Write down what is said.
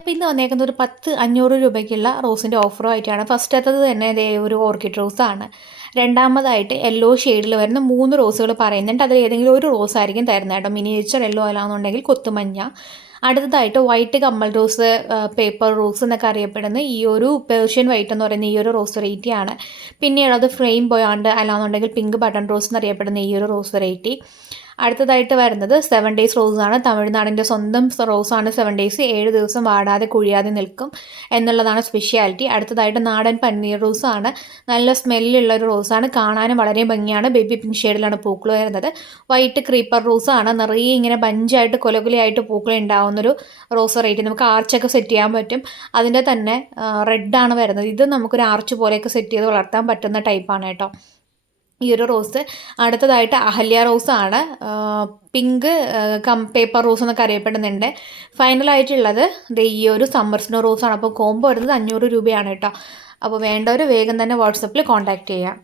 അപ്പോൾ ഇന്ന് വന്നേക്കുന്നത് ഒരു 500 രൂപയ്ക്കുള്ള റോസിൻ്റെ ഓഫറുമായിട്ടാണ്. ഫസ്റ്റത്തത് തന്നെ ദേ ഒരു ഓർക്കിഡ് റോസാണ്. രണ്ടാമതായിട്ട് യെല്ലോ ഷെയ്ഡിൽ വരുന്ന 3 റോസുകൾ പറയുന്നുണ്ട്. അതിൽ ഏതെങ്കിലും ഒരു റോസ് ആയിരിക്കും തരുന്നത് കേട്ടോ. മിനിയേച്ചർ യെല്ലോ അല്ലാന്നുണ്ടെങ്കിൽ കൊത്തുമഞ്ഞ. അടുത്തതായിട്ട് വൈറ്റ് കമ്മൽ റോസ്, പേപ്പർ റോസ് എന്നൊക്കെ അറിയപ്പെടുന്ന ഈ ഒരു പേർഷ്യൻ വൈറ്റ് എന്ന് പറയുന്ന ഈ ഒരു റോസ് വെറൈറ്റിയാണ്. പിന്നെയുള്ളത് ഫ്രെയിം ബോയാണ്ട് അല്ലാന്നുണ്ടെങ്കിൽ പിങ്ക് ബട്ടൺ റോസ് എന്നറിയപ്പെടുന്ന ഈ ഒരു റോസ് വെറൈറ്റി. അടുത്തതായിട്ട് വരുന്നത് 7 ഡേയ്സ് റോസാണ്. തമിഴ്നാടിൻ്റെ സ്വന്തം റോസാണ് 7 ഡേയ്സ്. 7 ദിവസം വാടാതെ കുഴിയാതെ നിൽക്കും എന്നുള്ളതാണ് സ്പെഷ്യാലിറ്റി. അടുത്തതായിട്ട് നാടൻ പന്നീർ റോസാണ്. നല്ല സ്മെല്ലുള്ള ഒരു റോസാണ്. കാണാനും വളരെ ഭംഗിയാണ്. ബേബി പിങ്ക് ഷെയ്ഡിലാണ് പൂക്കൾ വരുന്നത്. വൈറ്റ് ക്രീപ്പർ റോസാണ്. നിറയെ ഇങ്ങനെ ബഞ്ചായിട്ട് കൊലകുലയായിട്ട് പൂക്കൾ ഉണ്ടാവുന്നൊരു റോസ് വെറൈറ്റി. നമുക്ക് ആർച്ചൊക്കെ സെറ്റ് ചെയ്യാൻ പറ്റും. അതിൻ്റെ തന്നെ റെഡാണ് വരുന്നത്. ഇത് നമുക്കൊരു ആർച്ച് പോലെയൊക്കെ സെറ്റ് ചെയ്ത് വളർത്താൻ പറ്റുന്ന ടൈപ്പാണ് കേട്ടോ ഈ ഒരു റോസ്. അടുത്തതായിട്ട് അഹല്യ റോസാണ്. പിങ്ക് പേപ്പർ റോസ് എന്നൊക്കെ അറിയപ്പെടുന്നുണ്ട്. ഫൈനലായിട്ടുള്ളത് ഈ ഒരു സമ്മർ സ്നോ റോസാണ്. അപ്പോൾ കോംബോ വരുന്നത് 500 രൂപയാണ് കേട്ടോ. അപ്പോൾ വേണ്ടവർ വേഗം തന്നെ വാട്സപ്പിൽ കോൺടാക്റ്റ് ചെയ്യാം.